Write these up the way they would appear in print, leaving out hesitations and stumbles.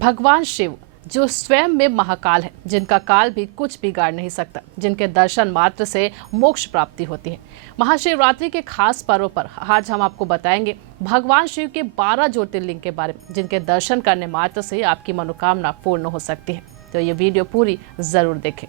भगवान शिव जो स्वयं में महाकाल है, जिनका काल भी कुछ बिगाड़ नहीं सकता, जिनके दर्शन मात्र से मोक्ष प्राप्ति होती है। महाशिवरात्रि के खास पर्व पर आज हम आपको बताएंगे भगवान शिव के 12 ज्योतिर्लिंग के बारे में, जिनके दर्शन करने मात्र से आपकी मनोकामना पूर्ण हो सकती है। तो ये वीडियो पूरी जरूर देखें।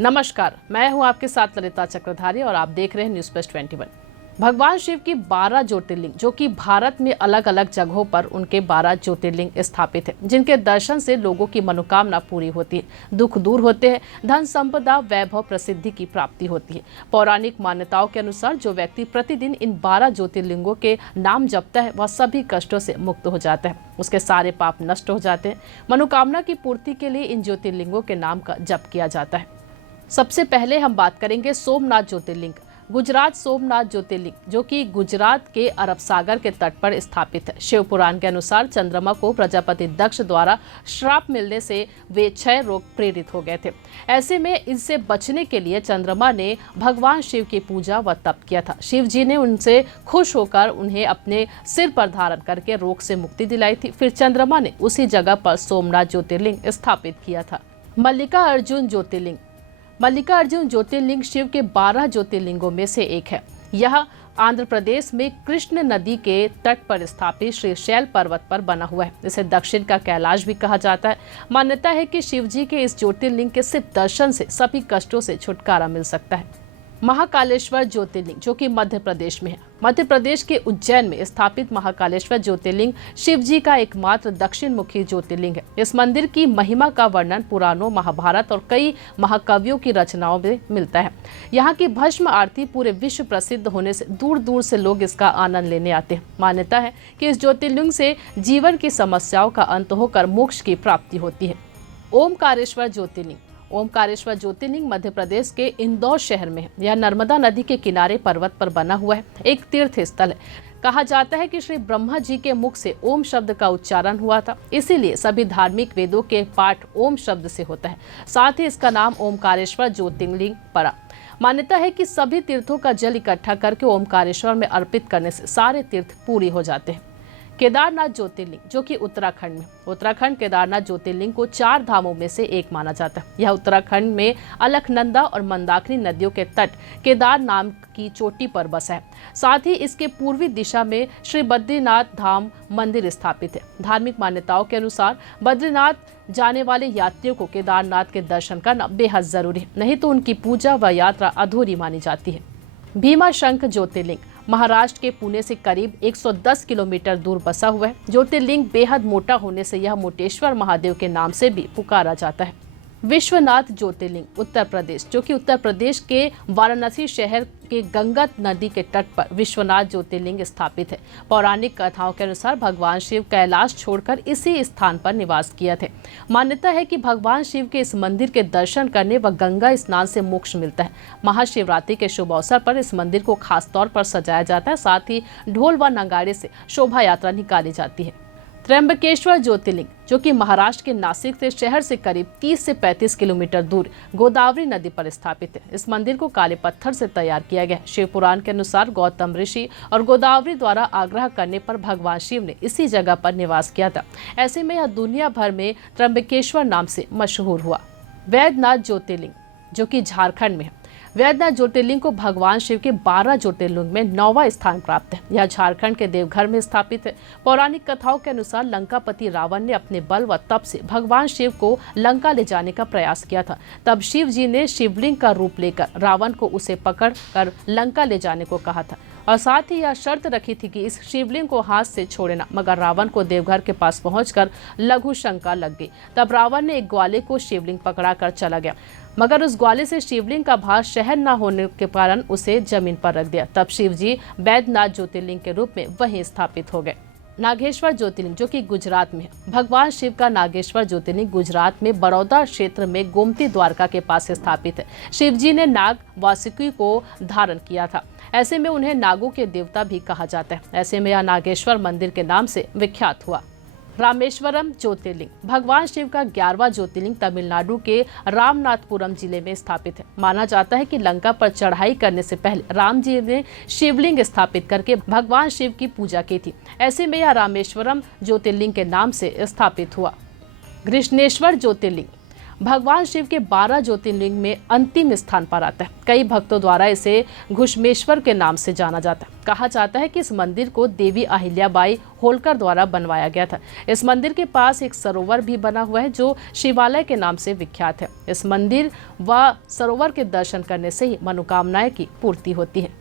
नमस्कार, मैं हूं आपके साथ ललिता चक्रधारी और आप देख रहे हैं न्यूज़ प्लस 21। भगवान शिव की 12 ज्योतिर्लिंग, जो कि भारत में अलग अलग जगहों पर उनके 12 ज्योतिर्लिंग स्थापित है, जिनके दर्शन से लोगों की मनोकामना पूरी होती है, दुख दूर होते हैं, धन संपदा, वैभव, प्रसिद्धि की प्राप्ति होती है। पौराणिक मान्यताओं के अनुसार जो व्यक्ति प्रतिदिन इन 12 ज्योतिर्लिंगों के नाम जपता है, वह सभी कष्टों से मुक्त हो जाता है, उसके सारे पाप नष्ट हो जाते हैं। मनोकामना की पूर्ति के लिए इन ज्योतिर्लिंगों के नाम का जप किया जाता है। सबसे पहले हम बात करेंगे सोमनाथ ज्योतिर्लिंग। गुजरात सोमनाथ ज्योतिर्लिंग, जो कि गुजरात के अरब सागर के तट पर स्थापित है। शिव पुराण के अनुसार चंद्रमा को प्रजापति दक्ष द्वारा श्राप मिलने से वे क्षय रोग प्रेरित हो गए थे। ऐसे में इनसे बचने के लिए चंद्रमा ने भगवान शिव की पूजा व तप किया था। शिव जी ने उनसे खुश होकर उन्हें अपने सिर पर धारण करके रोग से मुक्ति दिलाई थी। फिर चंद्रमा ने उसी जगह पर सोमनाथ ज्योतिर्लिंग स्थापित किया था। मल्लिकार्जुन ज्योतिर्लिंग। मल्लिकार्जुन ज्योतिर्लिंग शिव के 12 ज्योतिर्लिंगों में से एक है। यह आंध्र प्रदेश में कृष्ण नदी के तट पर स्थापित श्रीशैल पर्वत पर बना हुआ है। इसे दक्षिण का कैलाश भी कहा जाता है। मान्यता है कि शिव जी के इस ज्योतिर्लिंग के सिर्फ दर्शन से सभी कष्टों से छुटकारा मिल सकता है। महाकालेश्वर ज्योतिर्लिंग, जो कि मध्य प्रदेश में है। मध्य प्रदेश के उज्जैन में स्थापित महाकालेश्वर ज्योतिर्लिंग शिव जी का एकमात्र दक्षिण मुखी ज्योतिर्लिंग है। इस मंदिर की महिमा का वर्णन पुराणों, महाभारत और कई महाकवियों की रचनाओं में मिलता है। यहाँ की भस्म आरती पूरे विश्व प्रसिद्ध होने से दूर दूर से लोग इसका आनंद लेने आते हैं। मान्यता है कि इस ज्योतिर्लिंग से जीवन की समस्याओं का अंत होकर मोक्ष की प्राप्ति होती है। ओमकारेश्वर ज्योतिर्लिंग। ओमकारेश्वर ज्योतिर्लिंग मध्य प्रदेश के इंदौर शहर में है। यह नर्मदा नदी के किनारे पर्वत पर बना हुआ है, एक तीर्थ स्थल है। कहा जाता है कि श्री ब्रह्मा जी के मुख से ओम शब्द का उच्चारण हुआ था, इसीलिए सभी धार्मिक वेदों के पाठ ओम शब्द से होता है। साथ ही इसका नाम ओमकारेश्वर ज्योतिर्लिंग पड़ा। मान्यता है कि सभी तीर्थों का जल इकट्ठा करके ओमकारेश्वर में अर्पित करने से सारे तीर्थ पूरी हो जाते हैं। केदारनाथ ज्योतिर्लिंग, जो कि उत्तराखंड में। उत्तराखंड केदारनाथ ज्योतिर्लिंग को 4 धामों में से एक माना जाता है। यह उत्तराखंड में अलकनंदा और मंदाकिनी नदियों के तट केदार नाम की चोटी पर बसा है। साथ ही इसके पूर्वी दिशा में श्री बद्रीनाथ धाम मंदिर स्थापित है। धार्मिक मान्यताओं के अनुसार बद्रीनाथ जाने वाले यात्रियों को केदारनाथ के दर्शन करना बेहद जरूरी है, नहीं तो उनकी पूजा व यात्रा अधूरी मानी जाती है। भीमाशंकर ज्योतिर्लिंग महाराष्ट्र के पुणे से करीब 110 किलोमीटर दूर बसा हुआ है। ज्योतिर्लिंग बेहद मोटा होने से यह मोटेश्वर महादेव के नाम से भी पुकारा जाता है। विश्वनाथ ज्योतिर्लिंग उत्तर प्रदेश, जो कि उत्तर प्रदेश के वाराणसी शहर के गंगा नदी के तट पर विश्वनाथ ज्योतिर्लिंग स्थापित है। पौराणिक कथाओं के अनुसार भगवान शिव कैलाश छोड़कर इसी स्थान पर निवास किए थे। मान्यता है कि भगवान शिव के इस मंदिर के दर्शन करने व गंगा स्नान से मोक्ष मिलता है। महाशिवरात्रि के शुभ अवसर पर इस मंदिर को खास तौर पर सजाया जाता है। साथ ही ढोल व नगाड़े से शोभा यात्रा निकाली जाती है। त्र्यंबकेश्वर ज्योतिर्लिंग, जो कि महाराष्ट्र के नासिक से शहर से करीब 30 से 35 किलोमीटर दूर गोदावरी नदी पर स्थापित है। इस मंदिर को काले पत्थर से तैयार किया गया है। शिव पुराण के अनुसार गौतम ऋषि और गोदावरी द्वारा आग्रह करने पर भगवान शिव ने इसी जगह पर निवास किया था। ऐसे में यह दुनिया भर में त्र्यंबकेश्वर नाम से मशहूर हुआ। वैद्यनाथ ज्योतिर्लिंग, जो कि झारखंड में है। वैद्यनाथ ज्योतिर्लिंग को भगवान शिव के 12 ज्योतिर्लिंग में 9वां स्थान प्राप्त है। यह झारखंड के देवघर में स्थापित है। पौराणिक कथाओं के अनुसार लंकापति रावण ने अपने बल व तप से भगवान शिव को लंका ले जाने का प्रयास किया था। तब शिव जी ने शिवलिंग का रूप लेकर रावण को उसे पकड़ कर लंका ले जाने को कहा था और साथ ही यह शर्त रखी थी कि इस शिवलिंग को हाथ से छोड़ना। मगर रावण को देवघर के पास पहुंचकर लघु शंका लग गई। तब रावण ने एक ग्वाले को शिवलिंग पकड़ाकर चला गया, मगर उस ग्वाले से शिवलिंग का भार शहर न होने के कारण उसे जमीन पर रख दिया। तब शिव जी वैद्यनाथ ज्योतिर्लिंग के रूप में वहीं स्थापित हो गए। नागेश्वर ज्योतिर्लिंग जो कि गुजरात में है। भगवान शिव का नागेश्वर ज्योतिर्लिंग गुजरात में बड़ौदा क्षेत्र में गोमती द्वारका के पास स्थापित है। शिव जी ने नाग वासुकी को धारण किया था, ऐसे में उन्हें नागों के देवता भी कहा जाता है। ऐसे में यह नागेश्वर मंदिर के नाम से विख्यात हुआ। रामेश्वरम ज्योतिर्लिंग भगवान शिव का 11वां ज्योतिर्लिंग तमिलनाडु के रामनाथपुरम जिले में स्थापित है। माना जाता है कि लंका पर चढ़ाई करने से पहले राम जी ने शिवलिंग स्थापित करके भगवान शिव की पूजा की थी। ऐसे में यह रामेश्वरम ज्योतिर्लिंग के नाम से स्थापित हुआ। कृष्णेश्वर ज्योतिर्लिंग भगवान शिव के 12 ज्योतिर्लिंग में अंतिम स्थान पर आता है। कई भक्तों द्वारा इसे घुश्मेश्वर के नाम से जाना जाता है। कहा जाता है कि इस मंदिर को देवी अहिल्याबाई होलकर द्वारा बनवाया गया था। इस मंदिर के पास एक सरोवर भी बना हुआ है जो शिवालय के नाम से विख्यात है। इस मंदिर व सरोवर के दर्शन करने से ही मनोकामनाएं की पूर्ति होती है।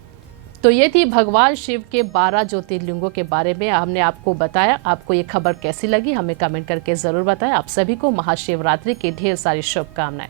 तो ये थी भगवान शिव के 12 ज्योतिर्लिंगों के बारे में हमने आपको बताया। आपको ये खबर कैसी लगी हमें कमेंट करके जरूर बताएं। आप सभी को महाशिवरात्रि की ढेर सारी शुभकामनाएं।